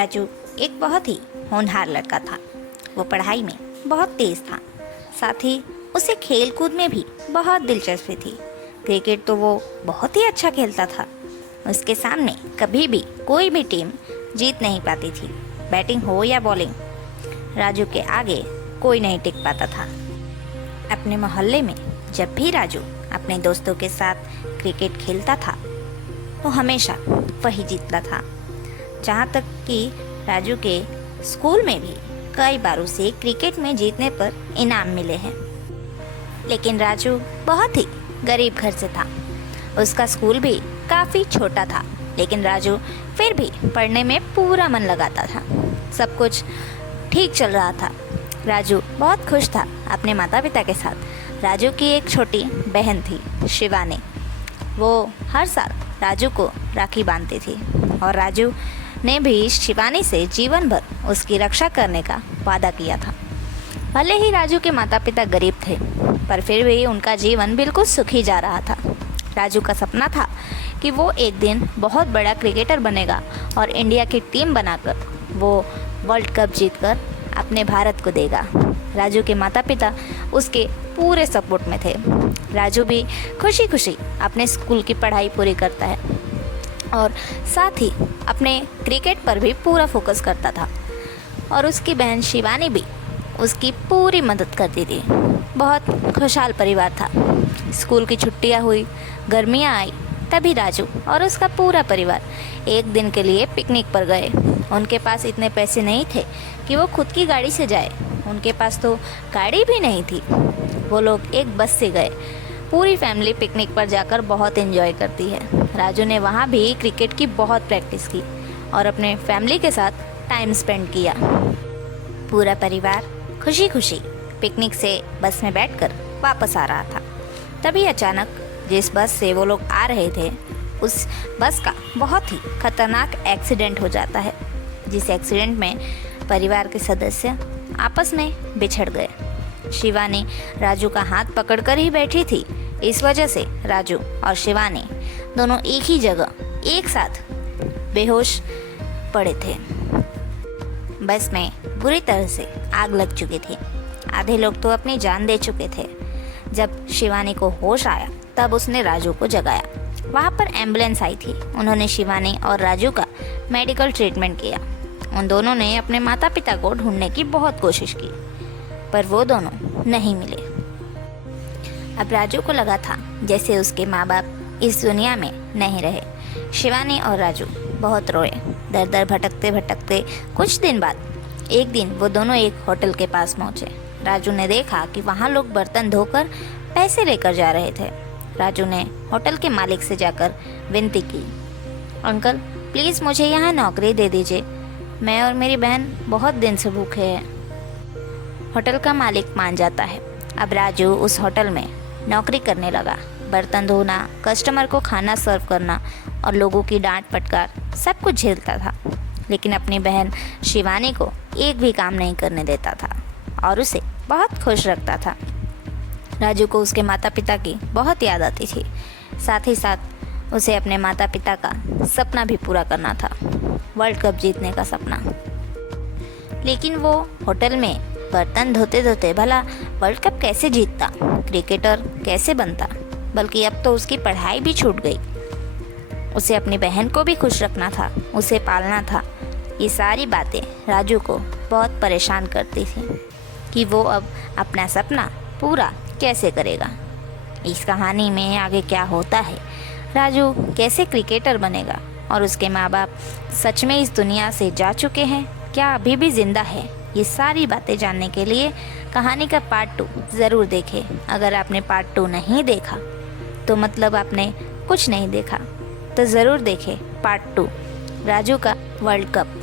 राजू एक बहुत ही होनहार लड़का था। वो पढ़ाई में बहुत तेज था, साथ ही उसे खेल कूद में भी बहुत दिलचस्पी थी। क्रिकेट तो वो बहुत ही अच्छा खेलता था। उसके सामने कभी भी कोई भी टीम जीत नहीं पाती थी, बैटिंग हो या बॉलिंग। राजू के आगे कोई नहीं टिक पाता था। अपने मोहल्ले में जब भी राजू अपने दोस्तों के साथ क्रिकेट खेलता था तो हमेशा वही जीतता था। जहाँ तक कि राजू के स्कूल में भी कई बार उसे क्रिकेट में जीतने पर इनाम मिले हैं। लेकिन राजू बहुत ही गरीब घर से था। उसका स्कूल भी काफ़ी छोटा था, लेकिन राजू फिर भी पढ़ने में पूरा मन लगाता था। सब कुछ ठीक चल रहा था। राजू बहुत खुश था अपने माता पिता के साथ। राजू की एक छोटी बहन थी, शिवानी। वो हर साल राजू को राखी बांधती थी और राजू ने भी शिवानी से जीवन भर उसकी रक्षा करने का वादा किया था। भले ही राजू के माता पिता गरीब थे, पर फिर भी उनका जीवन बिल्कुल सुखी जा रहा था। राजू का सपना था कि वो एक दिन बहुत बड़ा क्रिकेटर बनेगा और इंडिया की टीम बनाकर वो वर्ल्ड कप जीतकर अपने भारत को देगा। राजू के माता पिता उसके पूरे सपोर्ट में थे। राजू भी खुशी खुशी अपने स्कूल की पढ़ाई पूरी करता है और साथ ही अपने क्रिकेट पर भी पूरा फोकस करता था। और उसकी बहन शिवानी भी उसकी पूरी मदद करती थी। बहुत खुशहाल परिवार था। स्कूल की छुट्टियां हुई, गर्मियां आई, तभी राजू और उसका पूरा परिवार एक दिन के लिए पिकनिक पर गए। उनके पास इतने पैसे नहीं थे कि वो खुद की गाड़ी से जाए। उनके पास तो गाड़ी भी नहीं थी। वो लोग एक बस से गए। पूरी फैमिली पिकनिक पर जाकर बहुत एंजॉय करती है। राजू ने वहाँ भी क्रिकेट की बहुत प्रैक्टिस की और अपने फैमिली के साथ टाइम स्पेंड किया। पूरा परिवार खुशी खुशी पिकनिक से बस में बैठकर वापस आ रहा था। तभी अचानक जिस बस से वो लोग आ रहे थे, उस बस का बहुत ही खतरनाक एक्सीडेंट हो जाता है, जिस एक्सीडेंट में परिवार के सदस्य आपस में बिछड़ गए। शिवानी राजू का हाथ पकड़कर ही बैठी थी। इस वजह से राजू और शिवानी दोनों एक ही जगह एक साथ बेहोश पड़े थे। बस में बुरी तरह से आग लग चुकी थी। आधे लोग तो अपनी जान दे चुके थे। जब शिवानी को होश आया तब उसने राजू को जगाया। वहाँ पर एम्बुलेंस आई थी। उन्होंने शिवानी और राजू का मेडिकल ट्रीटमेंट किया। उन दोनों ने अपने माता पिता को ढूंढने की बहुत कोशिश की, पर वो दोनों नहीं मिले। अब राजू को लगा था जैसे उसके माँ बाप इस दुनिया में नहीं रहे। शिवानी और राजू बहुत रोए। दर दर भटकते भटकते कुछ दिन बाद एक दिन वो दोनों एक होटल के पास पहुँचे। राजू ने देखा कि वहाँ लोग बर्तन धोकर पैसे लेकर जा रहे थे। राजू ने होटल के मालिक से जाकर विनती की, अंकल प्लीज़ मुझे यहाँ नौकरी दे दीजिए। मैं और मेरी बहन बहुत दिन से भूखे हैं। होटल का मालिक मान जाता है। अब राजू उस होटल में नौकरी करने लगा। बर्तन धोना, कस्टमर को खाना सर्व करना और लोगों की डांट फटकार सब कुछ झेलता था। लेकिन अपनी बहन शिवानी को एक भी काम नहीं करने देता था और उसे बहुत खुश रखता था। राजू को उसके माता पिता की बहुत याद आती थी। साथ ही साथ उसे अपने माता पिता का सपना भी पूरा करना था, वर्ल्ड कप जीतने का सपना। लेकिन वो होटल में बर्तन धोते धोते भला वर्ल्ड कप कैसे जीतता, क्रिकेटर कैसे बनता, बल्कि अब तो उसकी पढ़ाई भी छूट गई। उसे अपनी बहन को भी खुश रखना था, उसे पालना था। ये सारी बातें राजू को बहुत परेशान करती थी कि वो अब अपना सपना पूरा कैसे करेगा। इस कहानी में आगे क्या होता है, राजू कैसे क्रिकेटर बनेगा और उसके माँ बाप सच में इस दुनिया से जा चुके हैं, क्या अभी भी जिंदा है, ये सारी बातें जानने के लिए कहानी का पार्ट 2 ज़रूर देखें। अगर आपने पार्ट 2 नहीं देखा तो मतलब आपने कुछ नहीं देखा, तो ज़रूर देखें पार्ट 2 राजू का वर्ल्ड कप।